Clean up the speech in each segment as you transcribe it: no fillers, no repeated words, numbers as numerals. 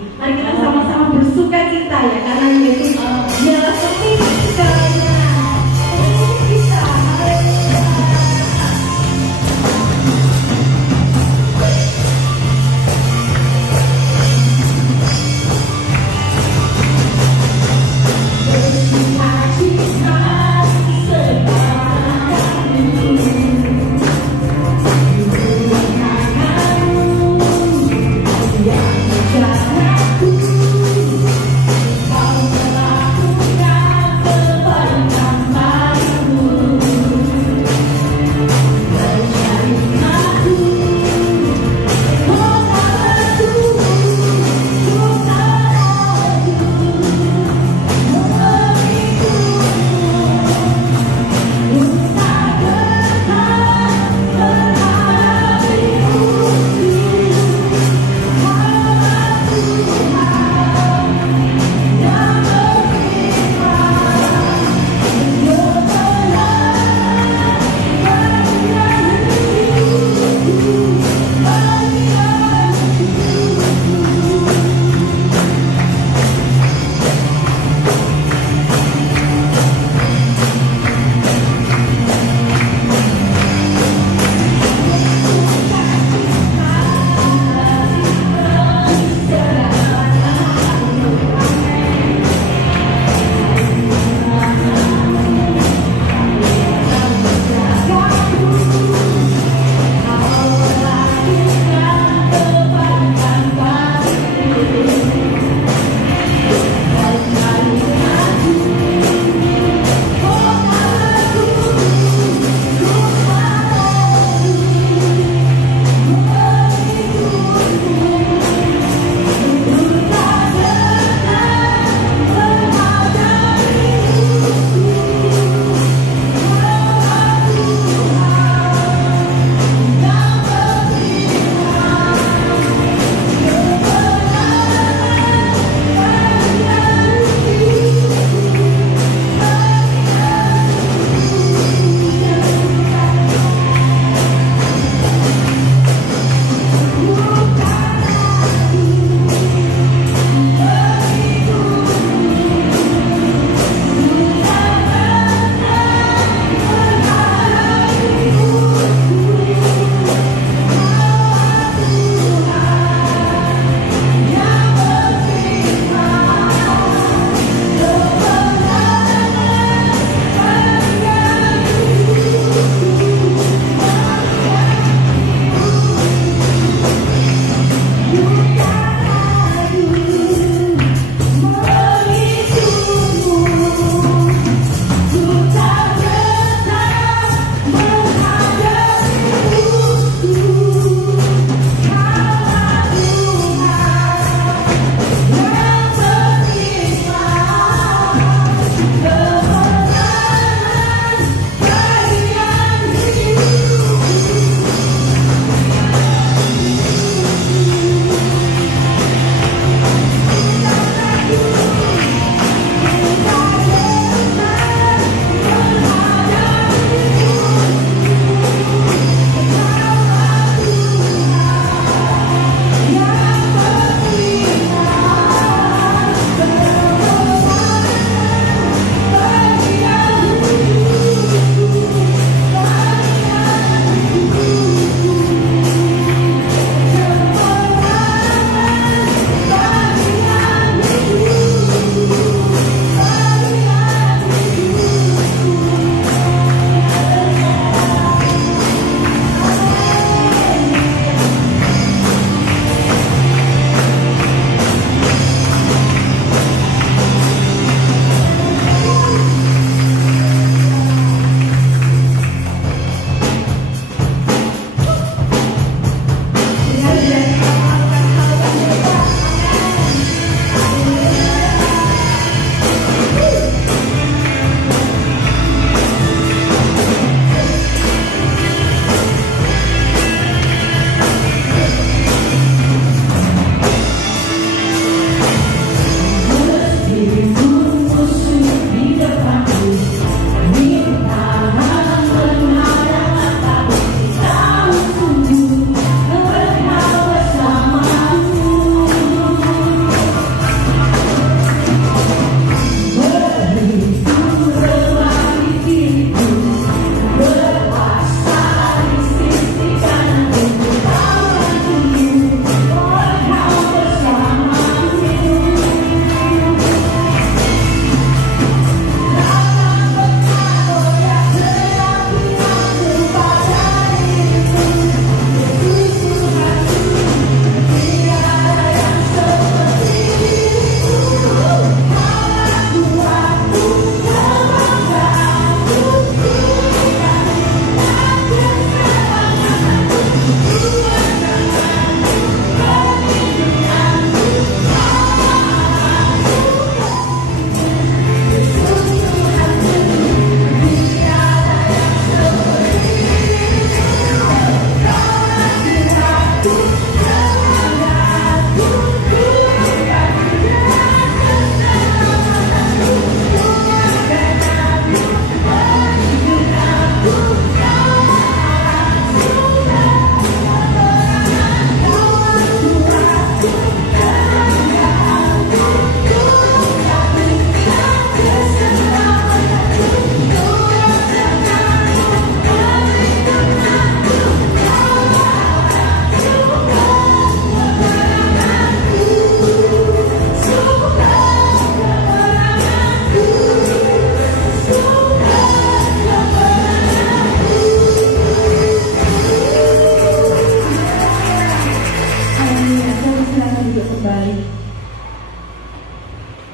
Mari kita sama-sama bersuka cita ya, karena Yesus dialah pemilik segalanya. Pemilik kita. Yang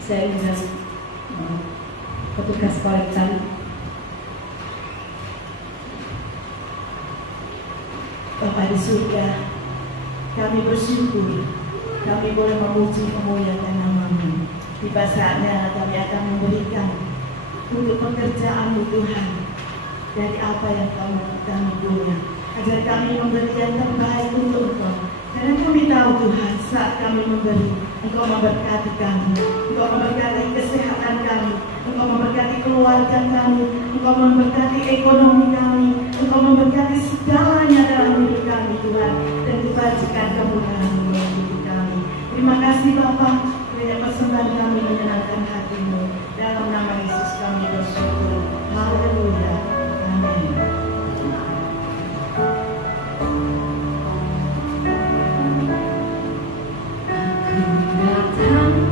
Saya undang petugas kolektan. Bapa di surga, kami bersyukur kami boleh memuji memuliakan nama-Mu. Tiba saatnya kami akan memberikan untuk pekerjaan-Mu Tuhan, dari apa yang kami punya, agar kami memberi yang terbaik untuk Engkau. Karena kami tahu Tuhan, saat kami memberi, Engkau memberkati kami, Engkau memberkati kesehatan kami, Engkau memberkati keluarga kami, Engkau memberkati ekonomi kami, Engkau memberkati segalanya dalam hidup kami Tuhan, dan kebajikan kemurahan-Mu dalam hidup kami. Terima kasih Bapa, kiranya persembahan kami menyenangkan hati-Mu. Dalam nama Yesus kami bersyukur. Haleluya. Amin. Rasakan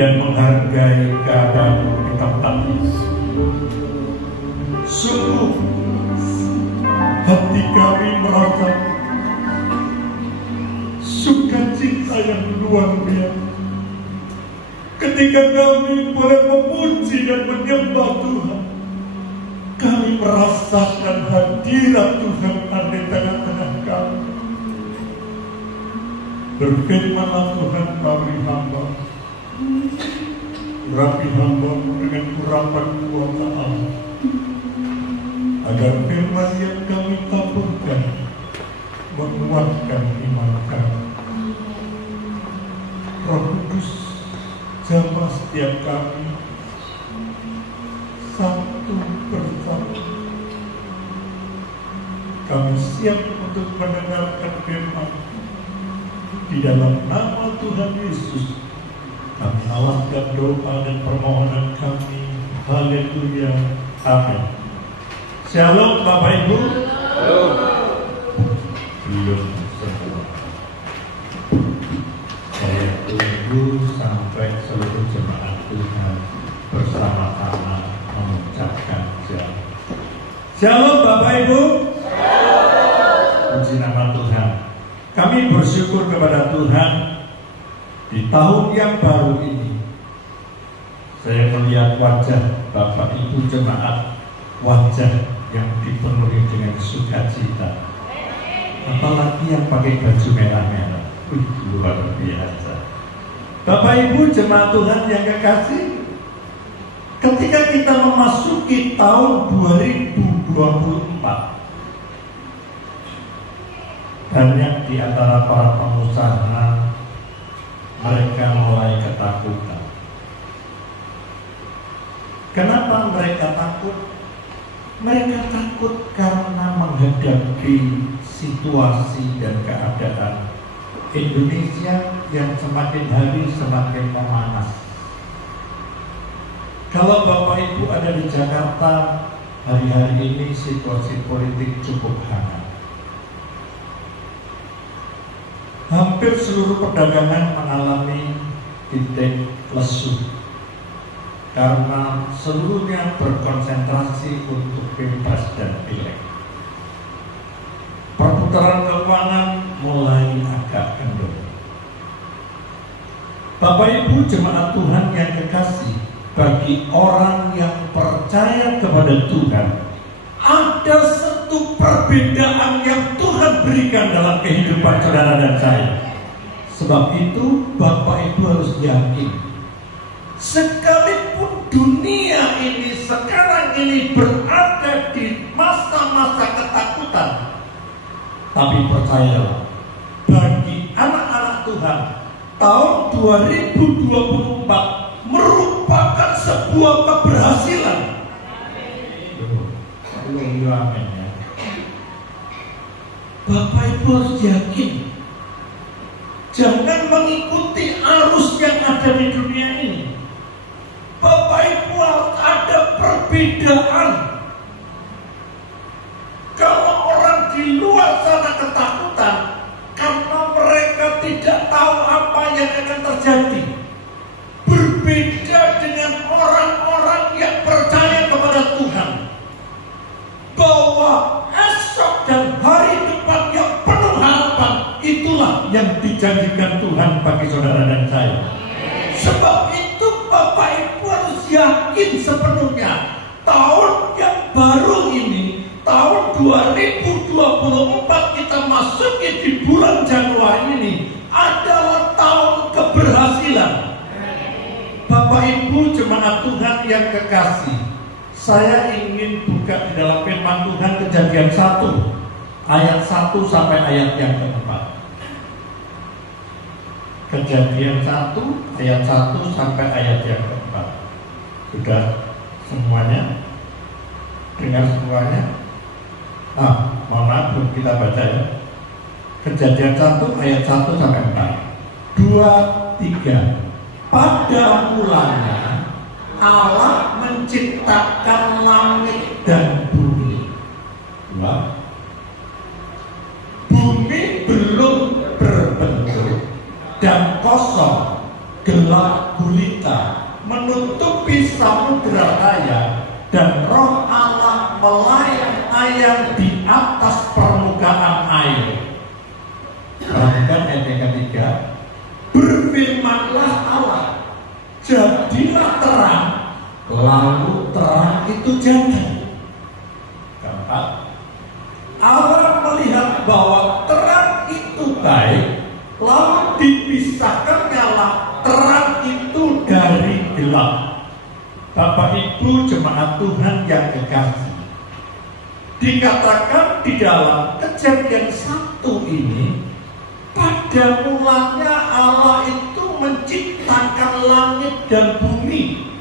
dan menghargai keadaan di tempat ini. Sungguh hati kami merasa sukacita yang luar biasa ketika kami boleh memuji dan menyembah Tuhan. Kami merasakan hadirat Tuhan ada di tengah-tengah kami. Berfirmanlah Tuhan kami hamba, urapi hamba dengan urapan kuasa Allah, agar firman yang kami taburkan menguatkan iman kami. Roh Kudus, jamah setiap kami satu persatu. Kami siap untuk mendengarkan firman. Di dalam nama Tuhan Yesus kami alaskan doa dan permohonan kami. Haleluya, amin. Shalom Bapak Ibu. Belum semua. Saya tunggu sampai seluruh jemaat Tuhan bersama-sama mengucapkan shalom. Shalom Bapak Ibu. Puji nama Tuhan. Kami bersyukur kepada Tuhan di tahun yang baru ini. Saya melihat wajah Bapak Ibu jemaat, wajah yang dipenuhi dengan sukacita. Apalagi yang pakai baju merah-merah, luar biasa. Bapak Ibu jemaat Tuhan yang kekasih, ketika kita memasuki tahun 2024, banyak di antara para pengusaha mereka mulai ketakutan. Kenapa mereka takut? Mereka takut karena menghadapi situasi dan keadaan Indonesia yang semakin hari semakin memanas. Kalau Bapak Ibu ada di Jakarta, hari-hari ini situasi politik cukup hangat. Hampir seluruh perdagangan mengalami titik lesu karena seluruhnya berkonsentrasi untuk pilpres dan pileg. Perputaran keuangan mulai agak kendor. Bapak Ibu jemaat Tuhan yang kekasih, bagi orang yang percaya kepada Tuhan, ada satu perbedaan yang Tuhan berikan dalam kehidupan saudara dan saya. Sebab itu Bapak Ibu harus yakin, sekalipun dunia ini sekarang ini berada di masa-masa ketakutan, tapi percayalah, bagi anak-anak Tuhan, tahun 2024 merupakan sebuah keberhasilan. Amin ya. Bapak Ibu harus yakin, jangan mengikuti arus yang ada di dunia ini. Bapak Ibu harus ada perbedaan. Kalau orang di luar sana ketakutan karena mereka tidak tahu apa yang akan terjadi, berbeda dengan orang-orang yang percaya kepada Tuhan bahwa esok dan hari depan yang penuh harapan, itulah yang dijanjikan Tuhan bagi saudara dan saya. Sebab itu Bapak Ibu harus yakin sepenuhnya, tahun yang baru ini, tahun 2024 kita masuki di bulan Januari ini adalah tahun keberhasilan. Bapak Ibu jemaat Tuhan yang kekasih, saya ingin buka di dalam firman Tuhan Kejadian 1 ayat 1 sampai ayat yang keempat. Kejadian 1 ayat 1 sampai ayat yang keempat. Sudah semuanya? Dengar semuanya? Mohon maaf, belum kita baca ya. Kejadian 1 ayat 1 sampai 4. 2, 3. Pada mulanya Allah menciptakan langit dan bumi. 2. Bumi belum berbentuk dan kosong, gelap gulita menutupi samudra raya, dan Roh Allah melayang-layang di atas permukaan air. Perhatikan ayat yang ketiga. Berfirmanlah Allah, jadilah terang, lalu terang itu jadi. Keempat, Allah melihat bahwa terang itu baik, lalu dipisahkannyalah terang itu dari gelap. Bapak Ibu jemaat Tuhan yang kekasih, dikatakan di dalam Kejadian 1 ini, pada mulanya Allah itu menciptakan langit dan bumi.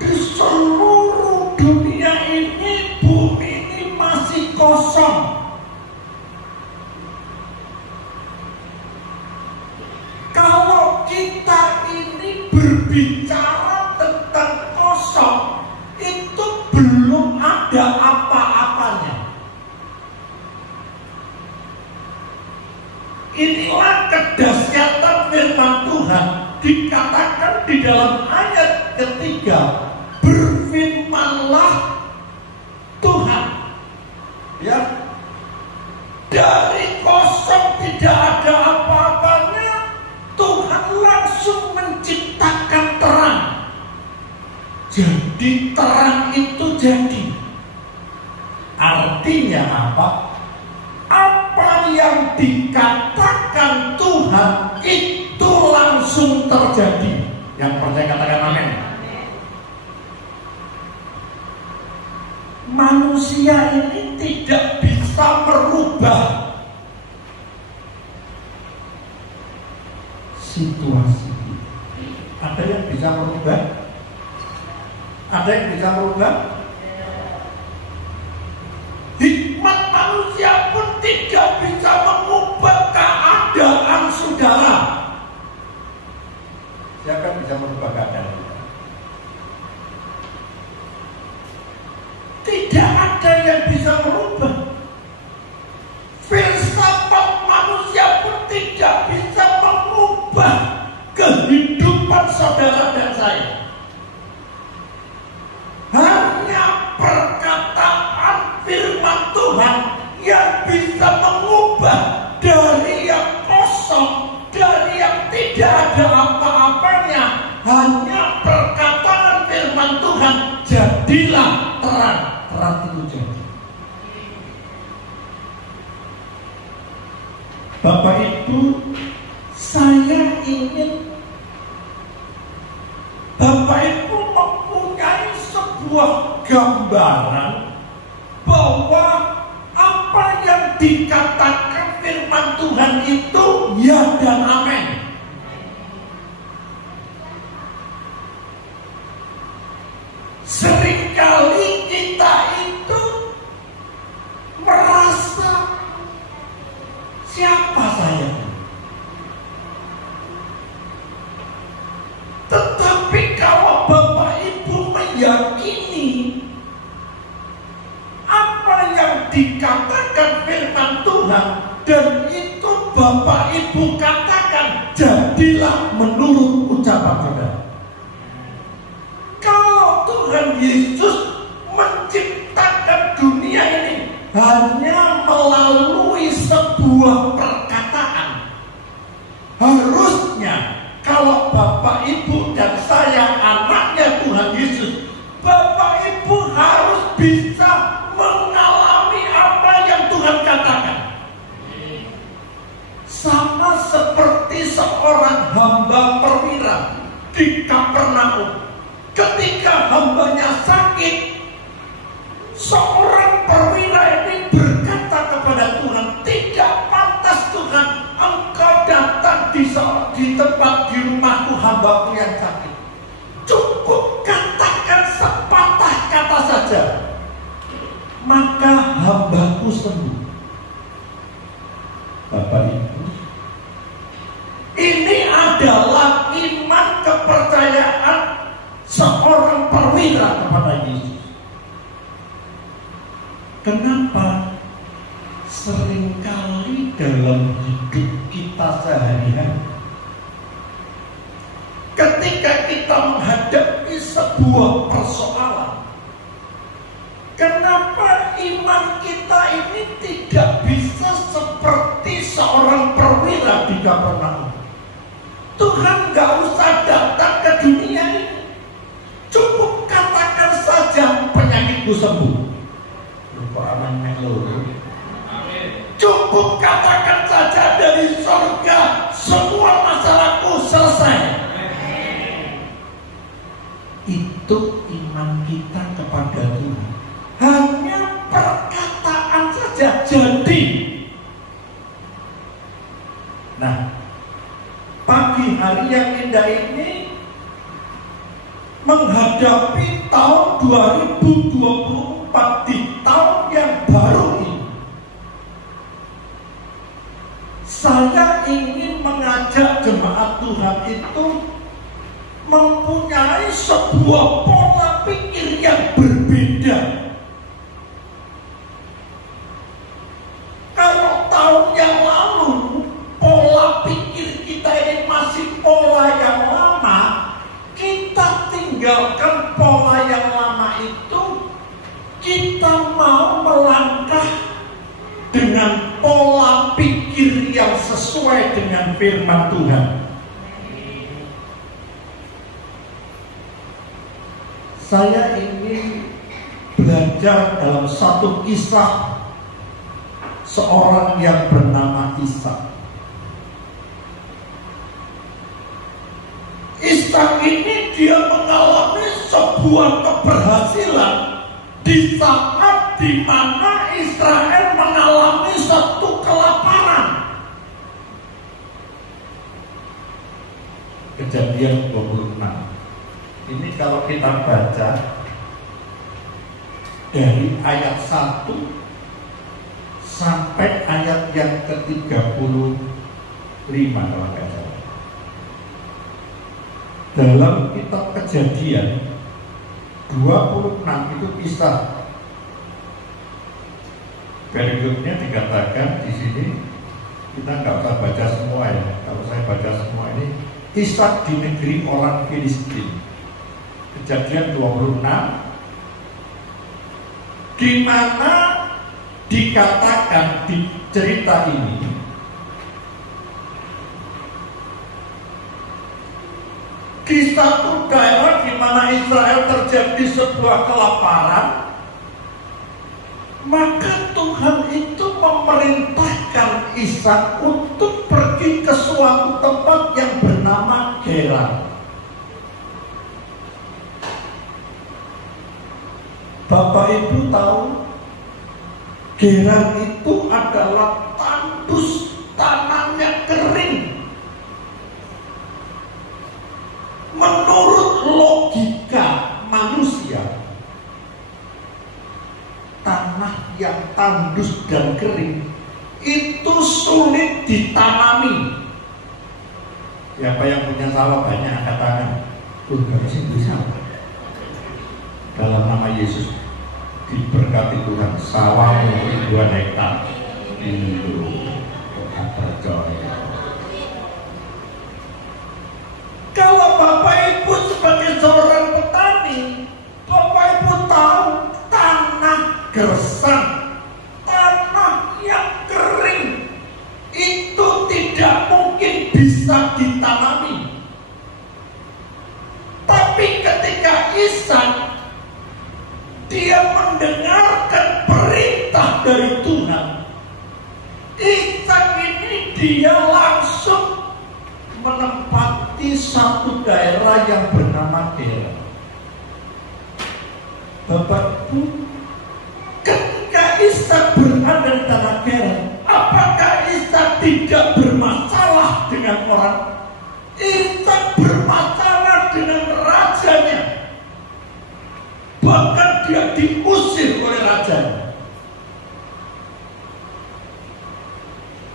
Di seluruh dunia ini, bumi ini masih kosong. Kalau kita ini berbicara tentang kosong, itu belum ada apa-apanya. Inilah kedahsyatan firman Tuhan, dikatakan di dalam ayat ketiga, berfirmanlah Tuhan. Ya, dari kosong tidak ada apa-apanya, Tuhan langsung menciptakan terang. Jadi terang itu jadi. Artinya apa? Apa yang dikatakan Tuhan itu langsung terjadi. Yang percaya katakan amin. Manusia ini tidak bisa merubah situasi. Ada yang bisa merubah? Ada yang bisa merubah? Hikmat manusia pun tidak bisa mengubah keadaan saudara. Siapa yang bisa merubah keadaan? Tidak ada yang bisa merubah. Filsafat manusia pun tidak bisa mengubah kehidupan saudara dan saya. Hanya perkataan firman Tuhan yang bisa mengubah dari yang kosong, dari yang tidak ada apa-apanya. Hanya perkataan firman Tuhan, jadilah terang. Terang itu jadi. Bapak Ibu, saya ingin Bapak Ibu mempunyai sebuah gambaran bahwa apa yang dikatakan firman Tuhan itu ya dan amin. Seringkali kita itu merasa siapa saya? Tetapi kalau Bapak Ibu meyakini apa yang dikatakan firman Tuhan dan itu Bapak Ibu katakan, jadilah menurut ucapan saudara. Kalau Tuhan Yesus menciptakan dunia ini hanya melalui sebuah perkataan, harusnya kalau Bapak Ibu dan saya anaknya Tuhan Yesus, Bapak Ibu harus bisa mengalami apa yang Tuhan katakan. Sama seperti seorang hamba perwira di Kapernaum. Ketika hambanya sakit, seorang perwira ini berkata kepada Tuhan, tidak pantas Tuhan Engkau datang di tempat di rumahku hambaku yang sakit. Cukup katakan sepatah kata saja, maka hambaku sembuh. Bapak Ibu, ini adalah iman kepercayaan seorang perwira kepada Yesus. Kenapa seringkali dalam hidup kita sehari-hari. Ketika kita menghadapi sebuah persoalan, kenapa iman kita ini tidak bisa seperti seorang perwira di Kapernaum? Tuhan gak usah datang ke dunia ini, cukup katakan saja penyakitku sembuh. Lupa aman melulu. Cukup katakan saja dari surga semua masalahku selesai. Itu iman kita kepada Tuhan. Hanya perkataan saja jadi. Nah, pagi hari yang indah ini menghadapi tahun 2024 di tahun yang baru ini, saya ingin mengajak jemaat Tuhan itu mempunyai sebuah pola pikir yang berbeda. Kalau tahun yang lalu pola pikir kita ini masih pola yang lama, kita tinggalkan pola yang lama itu, kita mau melangkah dengan pola pikir yang sesuai dengan firman Tuhan. Saya ingin belajar dalam satu kisah seorang yang bernama Ishak. Ishak ini dia mengalami sebuah keberhasilan di saat di mana Israel mengalami satu kelaparan. Kejadian 26. Ini kalau kita baca dari ayat 1 sampai ayat yang ke-35 kalau nggak salah. Dalam kitab Kejadian 26 itu kisah. Berikutnya dikatakan di sini, kita nggak usah baca semua ya. Kalau saya baca semua ini, Ishak di negeri orang Filistin. Kejadian 26, di mana dikatakan di cerita ini, di satu daerah di mana Israel terjadi sebuah kelaparan, maka Tuhan itu memerintahkan Ishak untuk pergi ke suatu tempat yang bernama Gerar. Bapak Ibu tahu, Gerar itu adalah tandus, tanahnya kering. Menurut logika manusia, tanah yang tandus dan kering itu sulit ditanami. Siapa yang punya sawah banyak angkat tangan. Harus bisa. Dalam nama Yesus diberkati Tuhan, sawahmu 2 hektar itu percaya. Kalau Bapak Ibu sebagai seorang petani, Bapak Ibu tahu tanah gersang, tanah yang kering itu tidak mungkin bisa ditanami. Tapi ketika Ishak dia mendengarkan perintah dari Tuhan, Ishak ini dia langsung menempati satu daerah yang bernama Gerar. Bapak Ibu, ketika Ishak berada di tanah Gerar, apakah Ishak tidak bermasalah dengan orang? Ishak bermasalah dengan rajanya. Bahkan dia diusir oleh rajanya.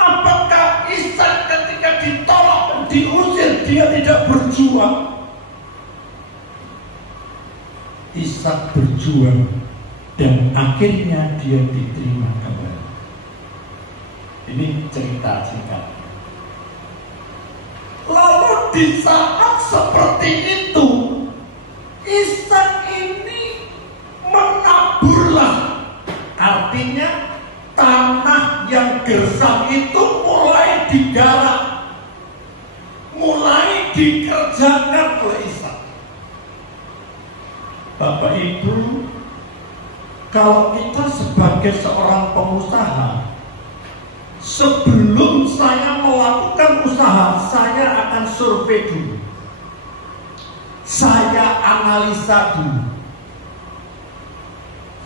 Apakah Ishak ketika ditolak, diusir, dia tidak berjuang? Ishak berjuang dan akhirnya dia diterima kembali. Ini cerita singkat. Lalu di saat seperti itu, Ishak ini menaburlah. Artinya tanah yang gersang itu mulai digarap, mulai dikerjakan oleh Ishak. Bapak Ibu, kalau kita sebagai seorang pengusaha, sebelum saya melakukan usaha, saya akan survei dulu. Saya analisa dulu.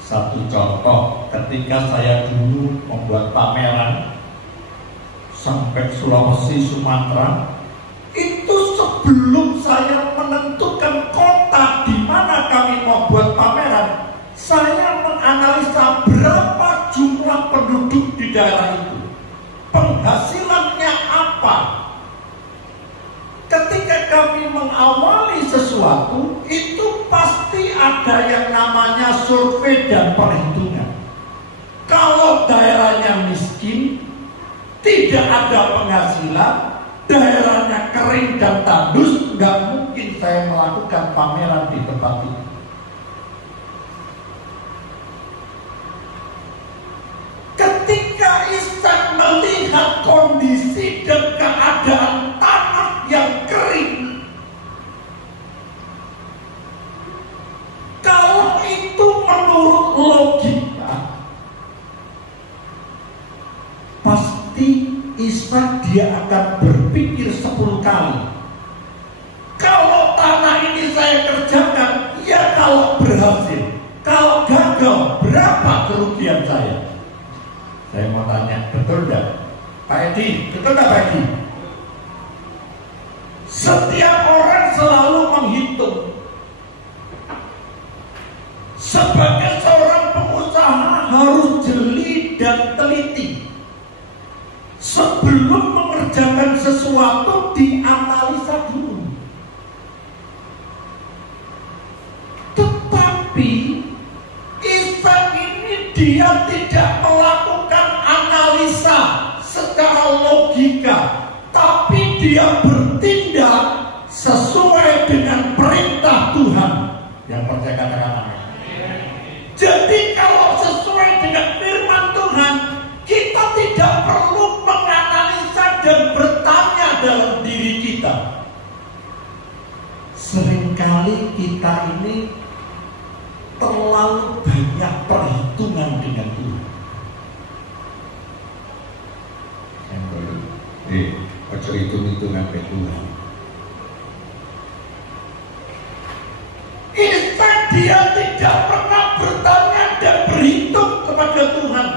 Satu contoh, ketika saya dulu membuat pameran sampai Sulawesi, Sumatera, itu sebelum saya menentukan kota di mana kami mau buat pameran, saya menganalisa berapa jumlah penduduk di daerah itu, penghasilannya apa. Ketika kami mengawali sesuatu, itu pasti ada yang namanya survei dan perhitungan. Kalau daerahnya miskin, tidak ada penghasilan, daerahnya kering dan tandus, nggak mungkin saya melakukan pameran di tempat itu. Ketika Ishak melihat kondisi dan keadaan tanah yang kering, kalau itu menurut logika, pasti Ishak dia akan berpikir 10 kali. Kalau tanah ini saya kerjakan, ya kalau berhasil. Kalau gagal, berapa kerugian saya? Saya mau tanya, betul enggak? Pak Edi, betul enggak Pak Edi? Setiap orang selalu menghitung. Sebagai seorang pengusaha harus jeli dan teliti. Sebelum mengerjakan sesuatu, dianalisa dulu. Tetapi Ishak ini dia tidak melakukan analisa secara logika, tapi dia bertindak sesuai dengan perintah Tuhan. Yang percaya katakan amin. Jadi kalau sesuai dengan firman Tuhan, kita tidak perlu menganalisa dan bertanya dalam diri kita. Seringkali kita ini terlalu banyak perhitungan dengan Tuhan. Ojo hitung-hitungan ke Tuhan. Ishak dia tidak pernah bertanya dan berhitung kepada Tuhan.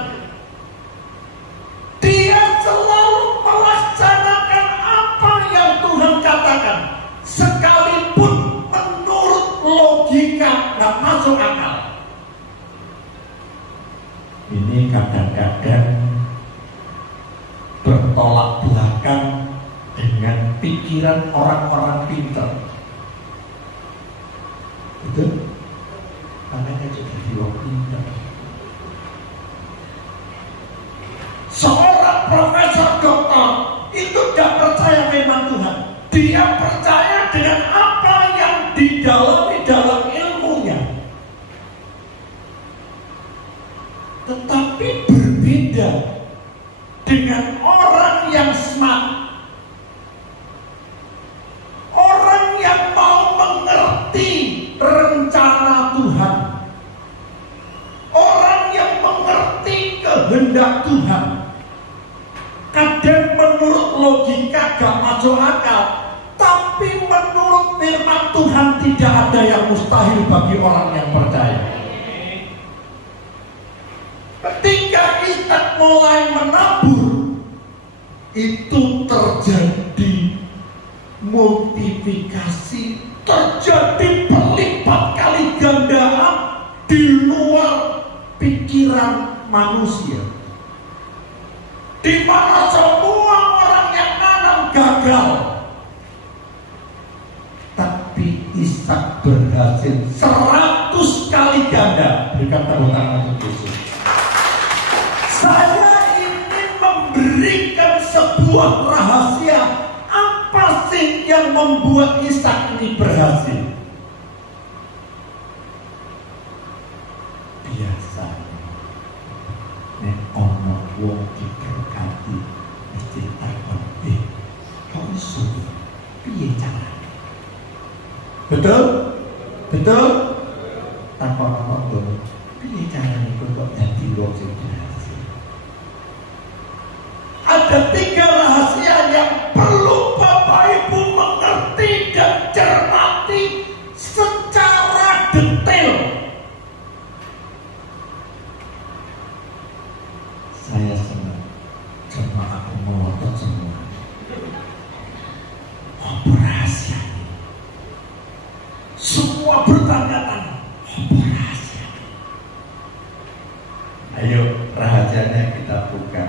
Dia selalu melaksanakan apa yang Tuhan katakan, sekalipun menurut logika nggak masuk akal. Ini kadang-kadang bertolak belakang dengan pikiran orang-orang pintar. Betul? Makanya jadi jiwa pintar. Seorang profesor doktor itu tidak percaya firman Tuhan. Dia percaya dengan apa yang didalami dalam ilmunya. Tetapi berbeda dengan orang yang smart, orang yang mau mengerti rencana Tuhan, orang yang mengerti kehendak Tuhan. Kadang menurut logika gak masuk akal, tapi menurut firman Tuhan tidak ada yang mustahil bagi orang yang percaya. Ketika Ishak mulai menabur, itu terjadi multiplikasi, terjadi berlipat kali gandaan di luar pikiran manusia, di mana semua orang yang nanam gagal, tapi Ishak berhasil 100 kali ganda. Berikan tepuk tangan untuk Yesus. Saya ingin memberikan sebuah rahasia. Apa sih sih yang membuat Ishak ini berhasil? Biasanya nek ono wong diberkati mesti takon, kok iso piye carane? Betul? Betul? Takon apa? Piye carane kok dadi wong sing berhasil? Ada 3 rahasia yang perlu Bapak Ibu mengerti dan cermati secara detail. Saya senang jemaah melotot semua. Apa rahasia? Semua bertanya-tanya. Apa rahasia? Ayo rahasianya kita buka.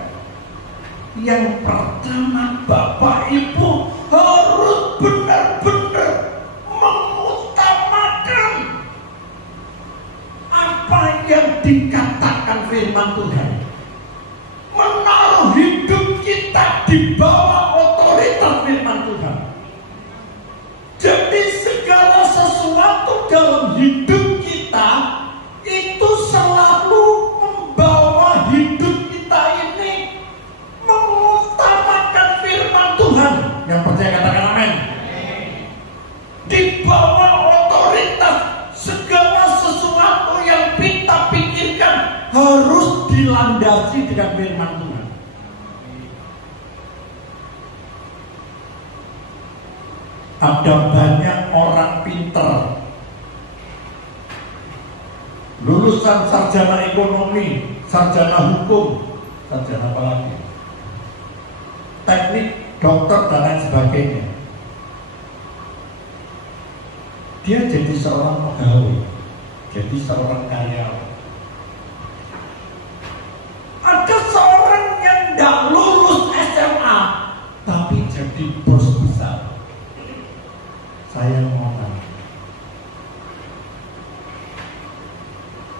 Yang pertama, Bapak Ibu harus benar-benar mengutamakan apa yang dikatakan firman Tuhan. Menaruh hidup kita di bawah otoritas firman Tuhan. Jadi segala sesuatu dalam hidup kita itu selalu membawa hidup kita ini mengutamakan firman Tuhan. Yang percaya katakan amin. Di bawah otoritas segala sesuatu yang kita pikirkan harus dilandasi dengan firman Tuhan. Ada banyak orang pintar, lulusan sarjana ekonomi, sarjana hukum, sarjana apa lagi? Teknik, dokter, dan lain sebagainya. Dia jadi seorang pegawai, jadi seorang karyawan. Ada seorang yang tidak lulus SMA, tapi jadi bos besar. Saya mau tanya,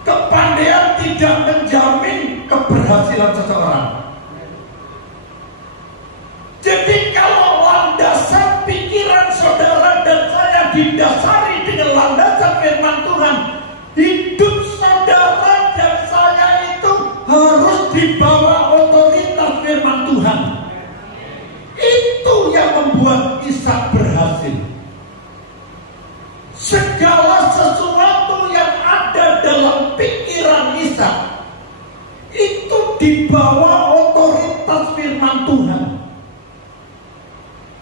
kepandaian tidak menjamin keberhasilan seseorang. Jadi kalau landasan pikiran saudara dan saya didasari dengan landasan firman Tuhan, hidup saudara dan saya itu harus di bawah otoritas firman Tuhan. Itu yang membuat Ishak berhasil. Segala sesuatu yang ada dalam pikiran Ishak itu di bawah otoritas firman Tuhan.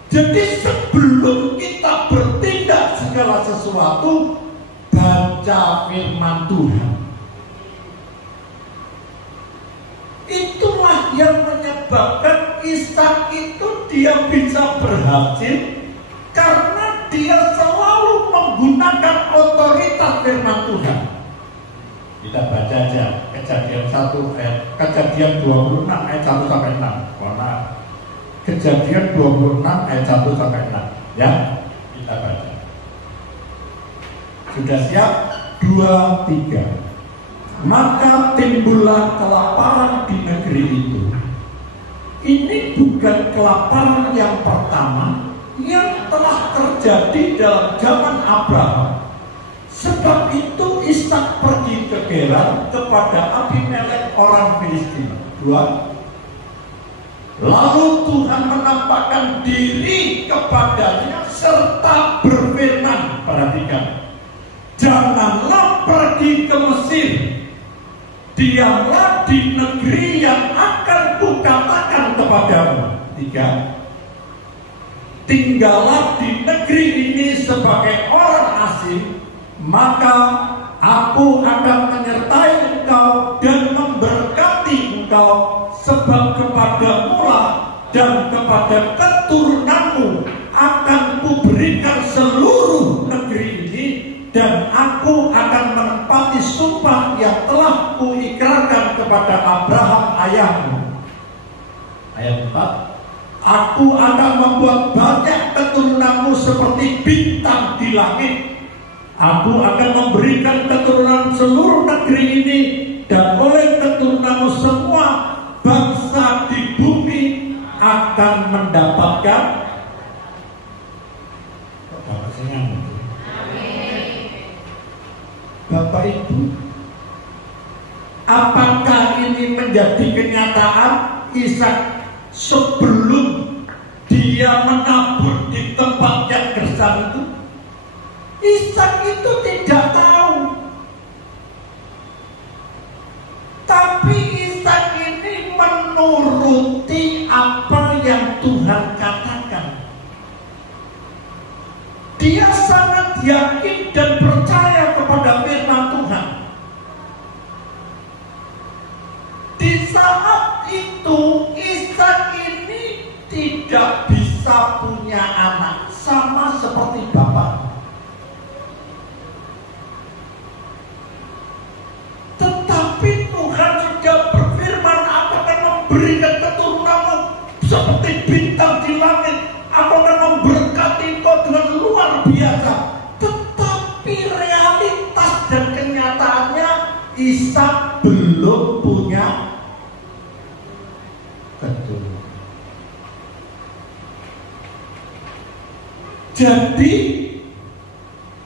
Jadi sebelum kita bertindak segala sesuatu, baca firman Tuhan. Itulah yang menyebabkan Ishak itu dia bisa berhasil karena dia selalu menggunakan otoritas firman Tuhan. Kita baca aja Kejadian 26 ayat 1 sampai 6. Kejadian 26 ayat 1 sampai 6. Ya, kita baca. Sudah siap? 2, 3. Maka timbullah kelaparan di negeri itu. Ini bukan kelaparan yang pertama yang telah terjadi dalam zaman Abraham. Sebab itu Ishak pergi ke Gerar kepada Abimelek orang Filistin. 2. Lalu Tuhan menampakkan diri kepadanya serta berfirman, perhatikan, janganlah pergi ke Mesir, diamlah di negeri yang akan kukatakan kepadamu. 3. Tinggallah di negeri ini sebagai orang asing, maka aku akan menyertai engkau dan memberkati engkau, sebab kepadamu lah dan kepada keturunanmu akan kuberikan seluruh negeri ini, dan aku akan menepati sumpah yang telah kuikrarkan kepada Abraham ayahmu. Ayat 4. Aku akan membuat banyak keturunanmu seperti bintang di langit. Aku akan memberikan keturunan seluruh negeri ini, dan oleh keturunanmu semua bangsa di bumi akan mendapatkan Bapak Ibu, apakah ini menjadi kenyataan Ishak sebelum dia menabur di tempat yang gersang itu? Ishak itu tidak tahu. Tapi Ishak ini menuruti apa yang Tuhan katakan. Dia sangat yakin dan percaya kepada firman Tuhan. Di saat itu Ishak ini tidak bisa punya anak, sama seperti bapak. Tetapi Tuhan sudah berfirman, aku akan memberikan keturunanmu seperti bintang di langit, aku akan memberkati kau dengan luar biasa. Tetapi realitas dan kenyataannya Ishak belum punya keturunan. Jadi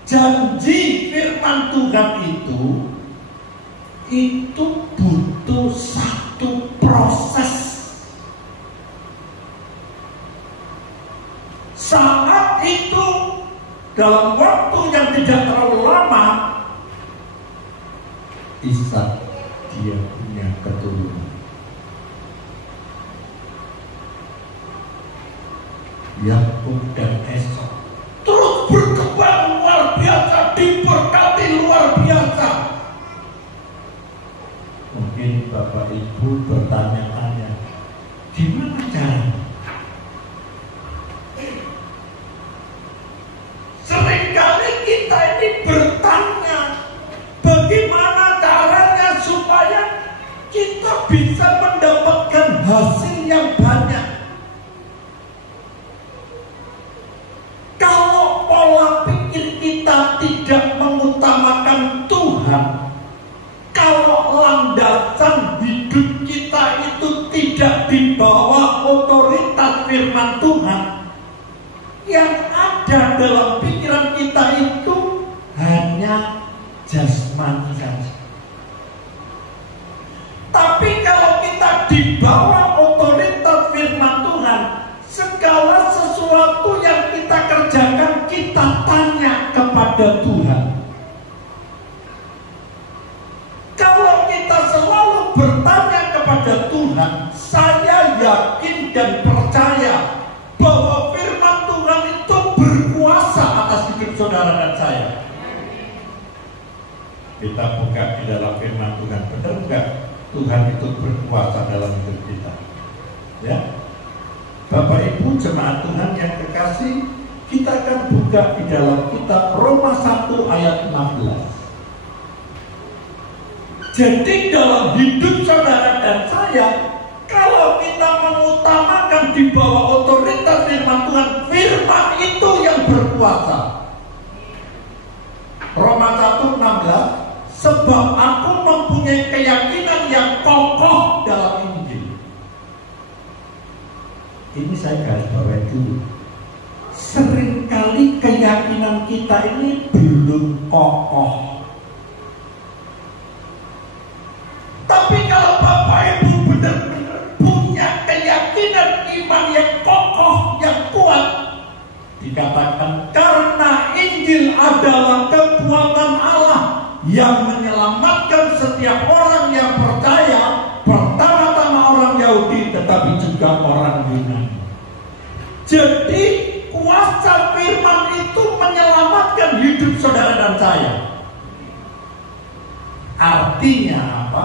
janji firman Tuhan itu butuh satu proses. Saat itu dalam waktu yang tidak terlalu lama, Ishak dia punya keturunan. Yakub dan Esau terus berkembang luar biasa, diberkati luar biasa. Mungkin Bapak Ibu bertanya-tanya, gimana caranya? Seringkali kita ini bertanya, bagaimana caranya supaya kita bisa mendapatkan hasil yang banyak. Kalau pola pikir kita tidak mengutamakan Tuhan, kalau landasan hidup kita itu tidak di bawah otoritas firman Tuhan, yang ada dalam pikiran kita itu hanya jasmani saja. Tapi kalau kita di bawah otoritas firman Tuhan, segala sesuatu yang kita kerjakan, kita tanya kepada Tuhan. Kalau kita selalu bertanya kepada Tuhan, saya yakin dan percaya bahwa firman Tuhan itu berkuasa atas hidup saudara dan saya. Kita buka di dalam firman Tuhan, benar enggak? Tuhan itu berkuasa dalam hidup kita. Ya, Bapak Ibu jemaat Tuhan yang kekasih, kita akan buka di dalam kitab Roma 1 ayat 16. Jadi dalam hidup saudara dan saya, kalau kita mengutamakan di bawah otoritas firman Tuhan, firman itu yang berkuasa. Roma 1:16, sebab aku mempunyai keyakinan yang kokoh dalam Injil. Ini saya garis bawahi dulu. Seringkali keyakinan kita ini belum kokoh. Tapi kalau Bapak Ibu benar-benar punya keyakinan iman yang kokoh, yang kuat, dikatakan karena Injil adalah kekuatan Allah yang menyelamatkan setiap orang yang percaya, pertama-tama orang Yahudi tetapi juga orang Yunani. Jadi kuasa firman itu menyelamatkan hidup saudara dan saya. Artinya apa?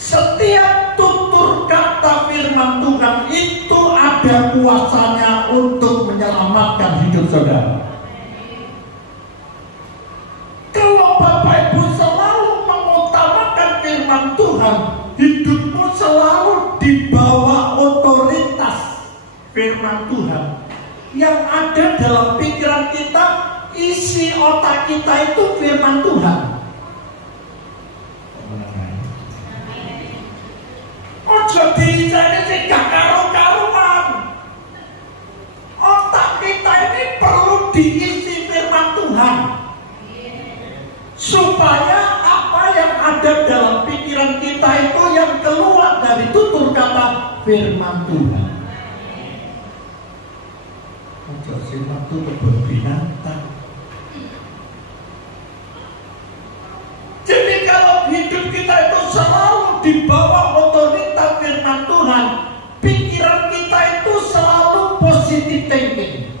Setiap tutur kata firman Tuhan itu ada kuasanya untuk menyelamatkan hidup saudara. Kalau Bapak Ibu selalu mengutamakan firman Tuhan, hidupmu selalu di bawah otoritas firman Tuhan. Yang ada dalam pikiran kita, isi otak kita itu firman Tuhan. Ojo diiseni sing gak karu-karuan. Otak kita ini perlu diisi firman Tuhan supaya kita itu yang keluar dari tutur kata firman Tuhan. Ojo firman itu kebun binatang. Jadi kalau hidup kita itu selalu di bawah otoritas firman Tuhan, pikiran kita itu selalu positive thinking.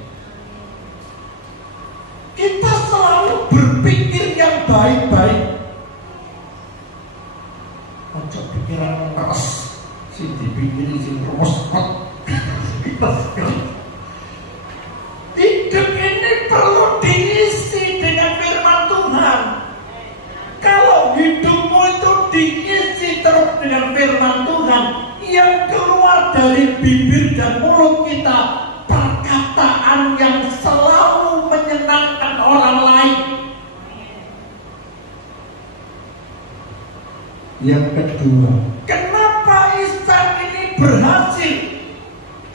Kita selalu berpikir yang baik-baik. Ojo pikiran keras, si dipikiri si rumus. Hidup ini perlu diisi dengan firman Tuhan. Kalau hidupmu itu diisi terus dengan firman Tuhan, yang keluar dari bibir dan mulut kita perkataan yang selalu menyenangkan orang lain. Yang kedua, kenapa Ishak ini berhasil?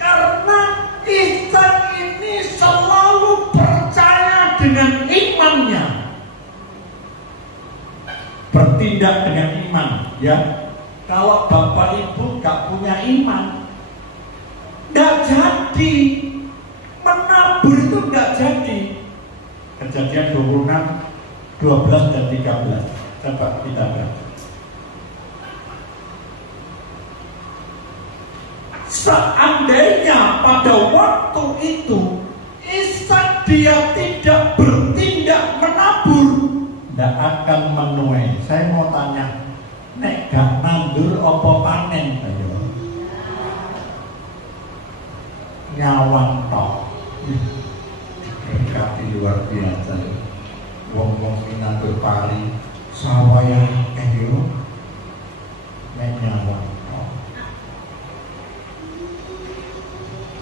Karena Ishak ini selalu percaya dengan imannya, bertindak dengan iman. Ya, kalau bapak ibu gak punya iman, gak jadi menabur, itu gak jadi. Kejadian 26, 12 dan 13. Coba kita baca. Seandainya pada waktu itu Ishak dia tidak bertindak menabur, tidak akan menuai. Saya mau tanya, nek gak nandur apa panen? Ayo, nyawang tok. Berkati luar biasa. Wong-wong sing nandur pari sawah yang yo nek nyawang tok.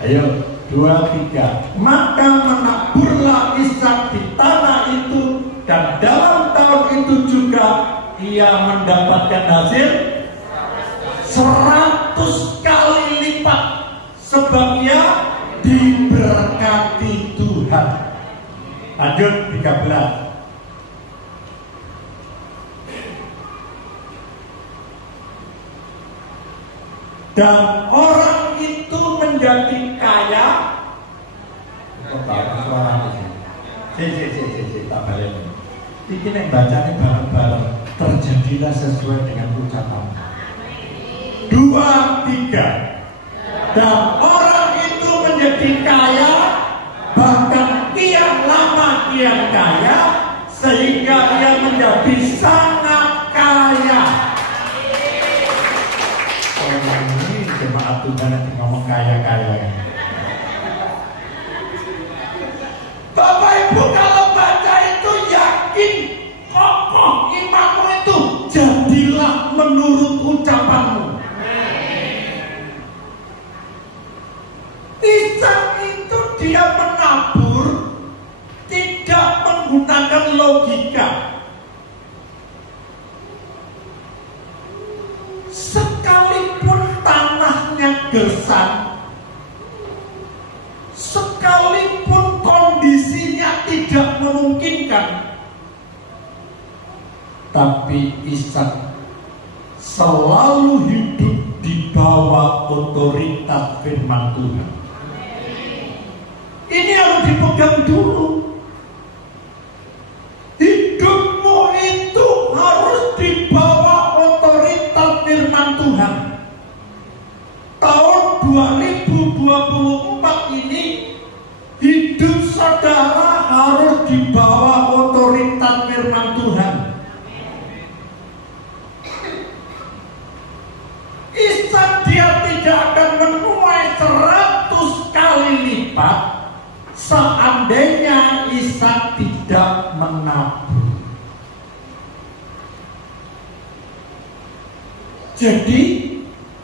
Ayo, 2, 3. Maka menaburlah Ishak di tanah itu, dan dalam tahun itu juga ia mendapatkan hasil 100 kali lipat, sebab ia diberkati Tuhan. Lanjut 13. Dan orang itu menjadi kaya. Tak balik. Ini nek bacanya bareng-bareng, terjadilah sesuai dengan ucapan. 2, 3. Dan orang itu menjadi kaya, bahkan kian lama kian kaya, sehingga ia menjadi sangat kaya. Orang ini jemaat Tuhan yang ngomong kaya-kaya. Bapak Ibu kalau baca itu yakin, kokoh imanmu itu, jadilah menurut ucapanmu. Ishak itu dia menabur tidak menggunakan logika. Sekalipun tanahnya gersang, sekalipun kondisinya tidak memungkinkan, tapi Ishak selalu hidup di bawah otoritas firman Tuhan. Ini harus dipegang dulu. Hidupmu itu harus di bawah otoritas firman Tuhan. Tahun 2024 ini hidup saudara harus di bawah otoritas firman Tuhan. Ishak dia tidak akan menuai 100 kali lipat seandainya Ishak tidak menabur. Jadi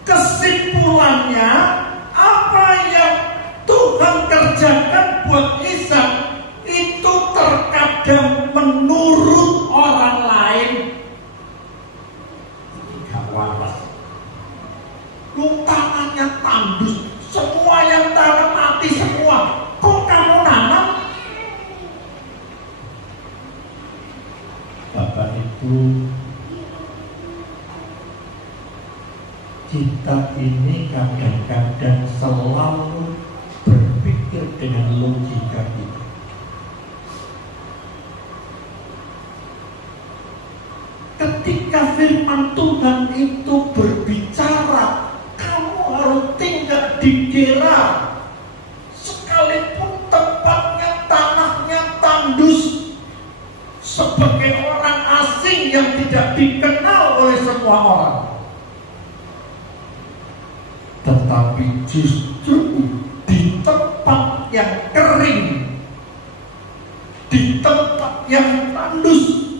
kesimpulannya, apa yang Tuhan kerjakan buat Ishak itu terkadang menurut orang lain gak waras. Lu tangannya tandus, semua yang tanam mati semua. Kok kamu nanam? Bapak Ibu, kita ini kadang-kadang selalu berpikir dengan logika kita. Ketika firman Tuhan itu berbicara, kamu harus tinggal di Gerar, sekalipun tempatnya tanahnya tandus, sebagai orang asing yang tidak dikenal oleh semua orang. Tetapi justru di tempat yang kering, di tempat yang tandus,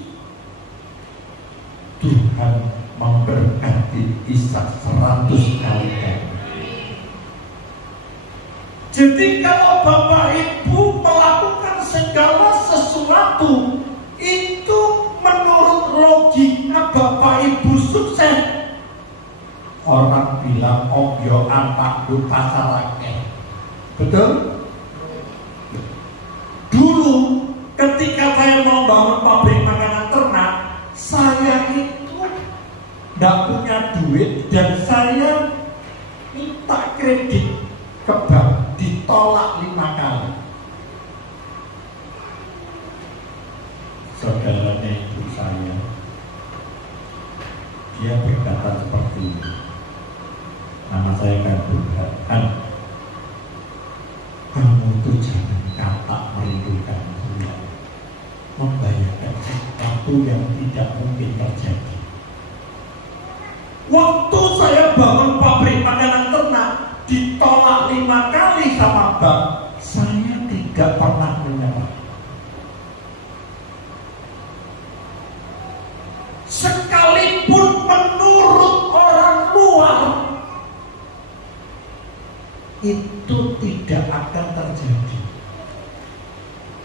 Tuhan memberkati Ishak 100 kali ganda. Jadi kalau Bapak Ibu melakukan segala sesuatu itu menurut logika Bapak Ibu sukses, orang bilang oh yo antak du pasarake. Betul? Dulu ketika saya mau bangun pabrik makanan ternak, saya itu tidak punya duit dan saya minta kredit ke bank, ditolak 5 kali. Saudaranya ibu saya, dia berkata seperti ini, nama saya kan Burhan, kamu tuh jangan kata merindukan Tuhan, membayangkan sesuatu yang tidak mungkin terjadi. Waktu saya bangun pabrik makanan ternak ditolak 5 kali sama bank, saya tidak pernah menyerah. Sekalipun menurut orang luar itu tidak akan terjadi,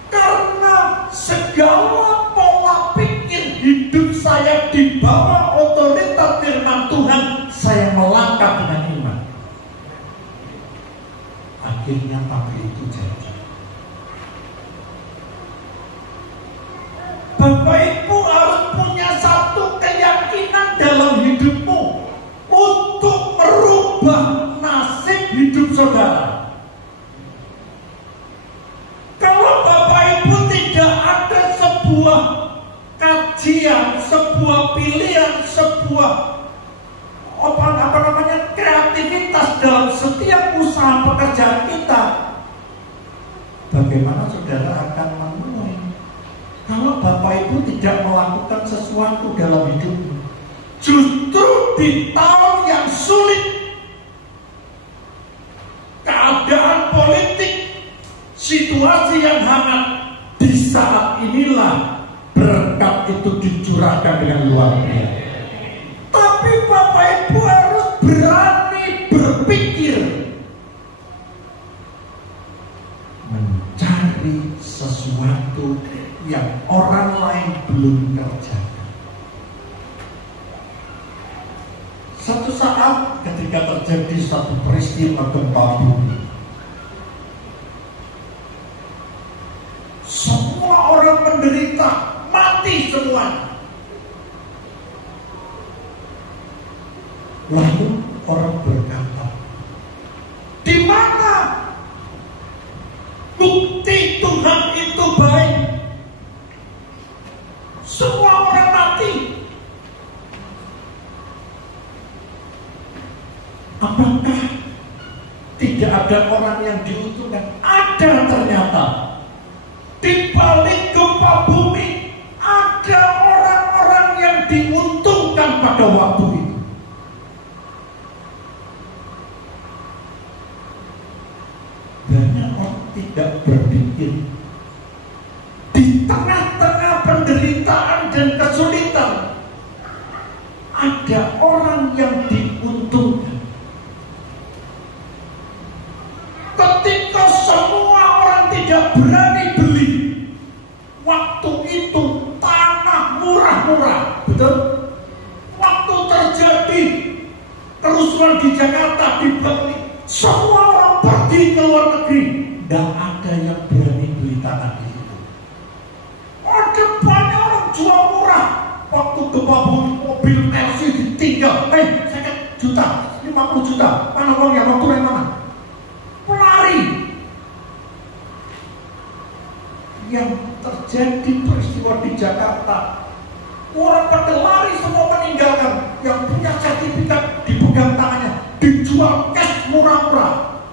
karena segala pola pikir hidup saya di bawah otoritas firman Tuhan, saya melangkah dengan iman. Akhirnya pabrik itu jadi. Bapak Ibu harus punya satu keyakinan dalam hidupmu untuk merubah nasib hidup saudara. Kalau Bapak Ibu tidak ada sebuah kajian, sebuah pilihan, sebuah kreativitas dalam setiap usaha pekerjaan kita, bagaimana saudara akan menuai? Kalau Bapak Ibu tidak melakukan sesuatu dalam hidupmu, justru di tahun yang sulit, keadaan politik, situasi yang hangat, di saat inilah berkat itu dicurahkan dengan luar biasa. Tapi Bapak Ibu harus berani berpikir, mencari sesuatu yang orang lain belum kerjakan. Satu saat ketika terjadi satu peristiwa gempa bumi, semua orang menderita, mati semua. Lalu orang berkata, di mana bukti Tuhan itu baik? Semua orang mati. Apakah tidak ada orang yang diuntungkan? Ada ternyata. Di balik gempa bumi ada orang-orang yang diuntungkan pada waktu itu. Banyak orang tidak berpikir di tengah-tengah penderitaan dan kesulitan ada orang yang diuntungkan. Ketika semua orang tidak berani beli, waktu itu tanah murah-murah, betul? Waktu terjadi kerusuhan di Jakarta, di Bali, semua orang pergi ke luar negeri, tidak ada yang berani beli tanah di situ. Ada banyak orang jual murah. Waktu gempa bumi, mobil Mercy ditinggal, saya juta, 50 juta, mana uangnya, waktu yang mana? Pelari. Yang terjadi peristiwa di Jakarta, orang pada lari semua meninggalkan. Yang punya sertifikat dipegang tangannya, dijual cash murah-murah.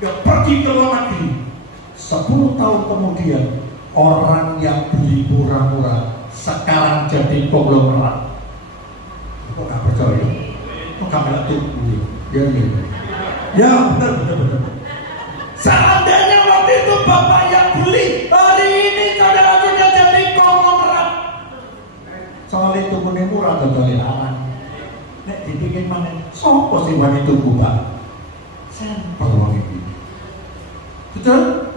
Yang pergi ke luar negeri. 10 tahun kemudian, orang yang beli murah-murah sekarang jadi konglomerat. Kok gak percaya? Kok gak melihat tubuh? Ya benar. Seandainya waktu itu bapak yang beli, hari ini saudara sudah jadi konglomerat. Soal itu punya murah atau aman. Nek dibikin mana? Sopo sih wanita tubuh pak? Sampel wong iki. Betul?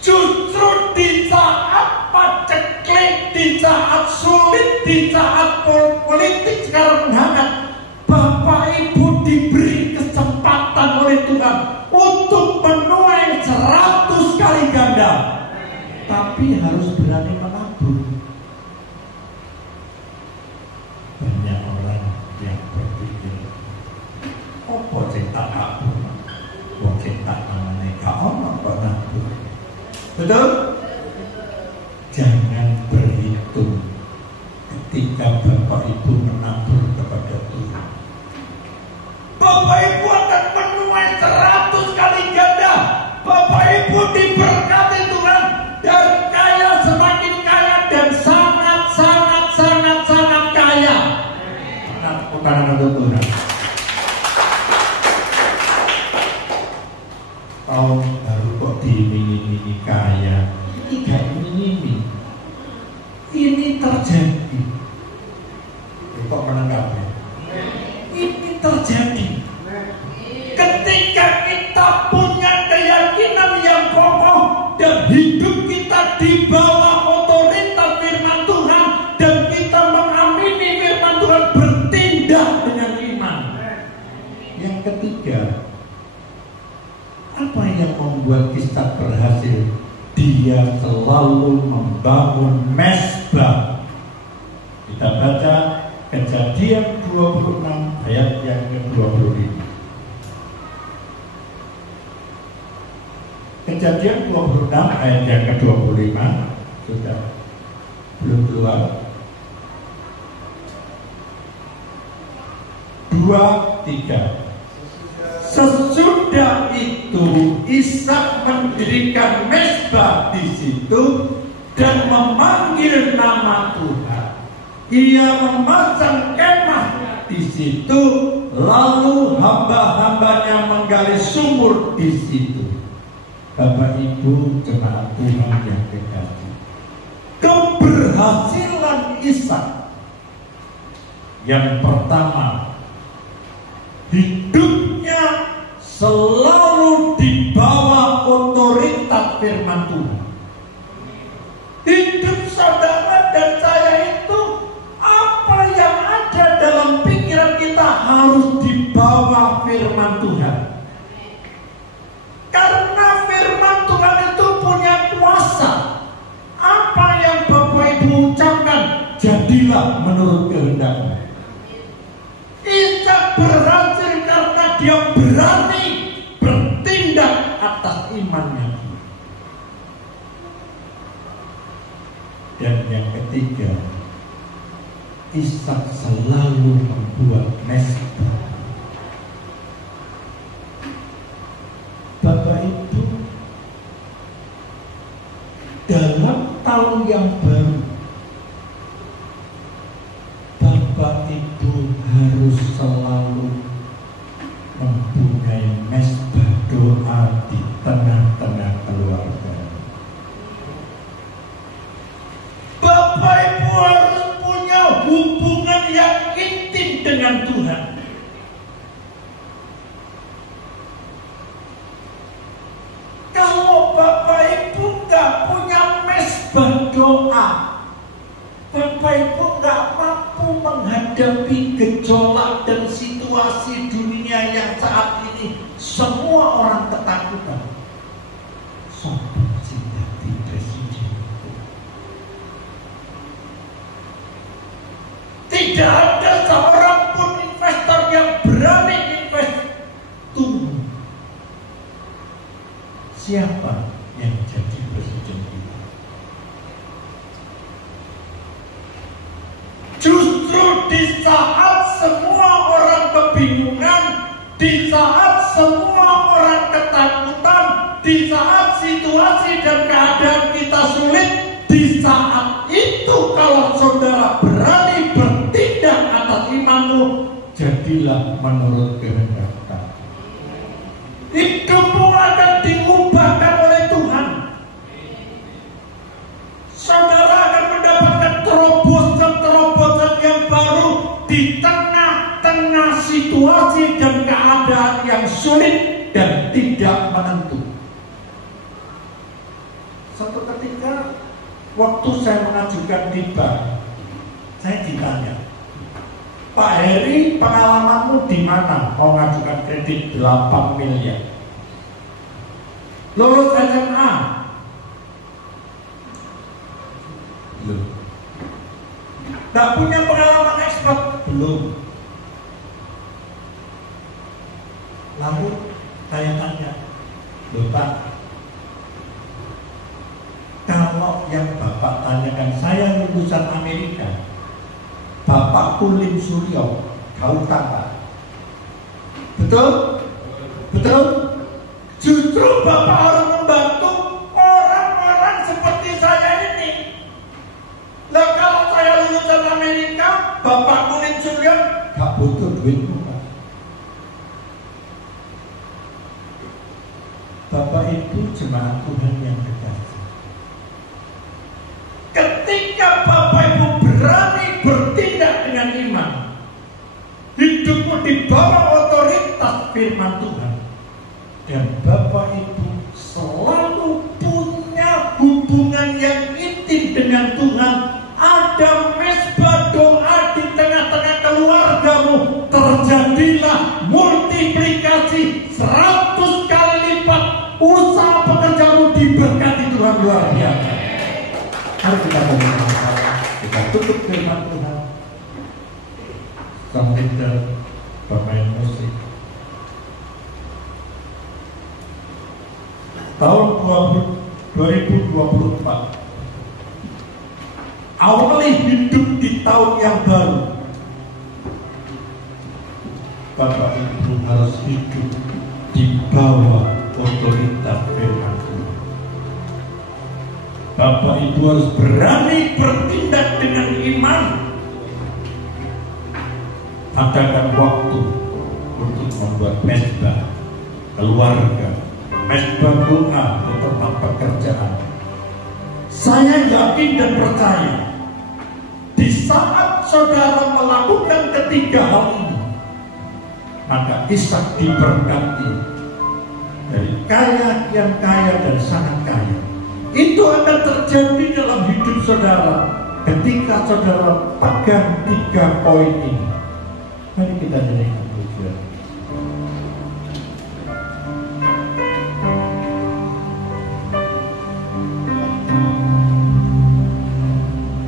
Justru di saat paceklik, di saat sulit, di saat politik sekarang menghangat, bapak ibu diberi kesempatan oleh Tuhan untuk menuai 100 kali ganda, tapi harus berani menabur. Banyak orang yang berpikir, apa cinta aku, mau cinta namanya kau apa nabur. Betul? Jangan berhitung ketika bapak ibu menabur kepada Tuhan. Bapak ibu akan menuai 100 kali ganda. Bapak ibu diberkati Tuhan dan kaya, semakin kaya dan sangat kaya. Bukan Tuhan. Tahun baru kok diiming-imingi kaya. Ini gak iming-iming. Ini terjadi. Kok menanggapi? Ini terjadi ketika kita punya keyakinan yang kokoh dan hidup kita di bawah otoritas firman Tuhan dan kita mengamini firman Tuhan, bertindak dengan iman. Yang ketiga, apa yang membuat kita berhasil? Dia selalu membangun mezbah. Kita baca Kejadian 26 ayat yang ke-25. Kejadian 26 ayat yang ke-25. Sudah belum keluar. 2, 3. Sesudah itu Ishak mendirikan mezbah di situ dan memanggil nama Tuhan. Ia memasang kemah di situ, lalu hamba-hambanya menggali sumur di situ. Bapak Ibu jemaat Tuhan yang kekasih, keberhasilan Ishak yang pertama, hidupnya selalu di bawah otoritas firman Tuhan. Hidup saudara dan saya itu, apa yang ada dalam pikiran kita harus di bawah firman Tuhan. Karena firman Tuhan itu punya kuasa. Apa yang Bapak Ibu ucapkan, jadilah menurut kehendaknya. Ishak berhasil karena dia berani bertindak atas imannya. Dan yang ketiga, Ishak selalu membuat mezbah. Bapak Ibu, dalam tahun yang baru, Bapak Ibu harus selalu mempunyai mezbah doa di tengah-tengah keluarga. Bapak Ibu harus punya hubungan yang intim dengan Tuhan. Kalau Bapak Ibu nggak punya mezbah doa, Bapak Ibu nggak mampu menghadapi gejolak dan situasi dunia yang saat ini semua orang ketakutan. Sobat sejati presiden. Tidak ada seorang pun investor yang berani siapa yang jadi presiden kita. Justru di saat semua orang kebingungan, di saat semua orang ketakutan, di saat situasi dan keadaan kita sulit, di saat itu kalau saudara berani bertindak atas imanmu, jadilah menurut kehendak Allah. Hidupmu akan diubahkan oleh Tuhan. Saudara akan mendapatkan terobosan-terobosan yang baru di tengah-tengah situasi dan keadaan yang sulit dan tidak menentu. Suatu ketika waktu saya mengajukan tiba, saya ditanya, Pak Heri, pengalamanmu di mana mau mengajukan kredit 8 miliar? Lulus SMA? Belum. Tidak punya pengalaman expert? Belum. Lalu saya tanya, loh Pak, kalau yang Bapak tanyakan saya lulusan Amerika, Bapak Kulim Suryo, Gautam Pak. Betul? Betul? Justru Bapak harus membantu orang-orang seperti saya ini. Lah kalau saya lulusan Amerika, Bapak Kulim Suryo gak butuh duitmu Pak. Bapak itu jemaat Tuhan yang kekasih. Ketika Bapak Ibu berani bertindak dengan iman, hidupmu di bawah otoritas firman Tuhan, dan Bapak Ibu selalu punya hubungan yang intim dengan Tuhan. Ada mesbah doa di tengah-tengah keluargamu, terjadilah multiplikasi 100 kali lipat. Usaha pekerjamu diberkati Tuhan luar biasa. Mari kita berdoa, kita tutup firman Tuhan. Sang leader bermain musik. Tahun 2024, awali hidup di tahun yang baru. Bapak Ibu harus hidup di bawah otoritas firman Tuhan. Bapak Ibu harus berani bertindak dengan iman. Adakan waktu untuk membuat mesbah keluarga, mesbah doa di tempat pekerjaan. Saya yakin dan percaya, di saat saudara melakukan ketiga hal ini, maka Ishak diberkati dari kaya yang kaya dan sangat kaya. Itu akan terjadi dalam hidup saudara ketika saudara pegang 3 poin ini. Mari kita nyanyikan pujian.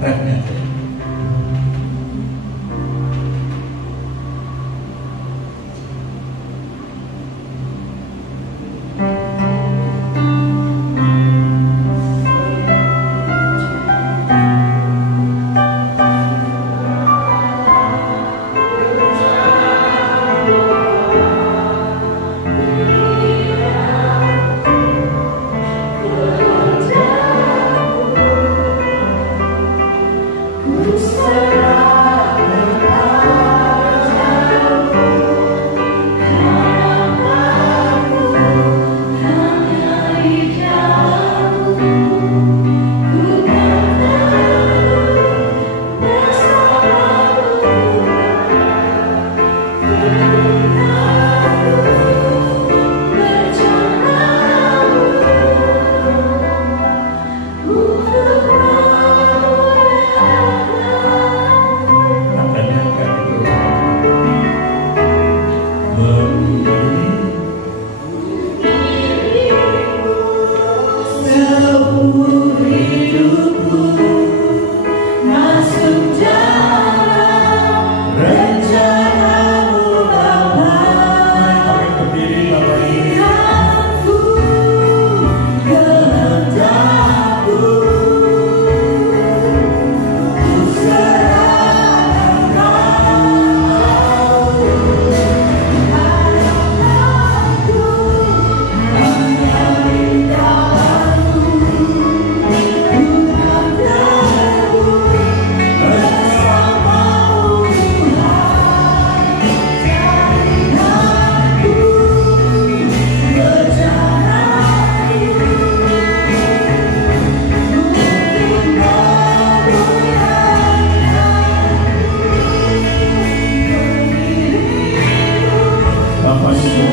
Refnya saja. Bapa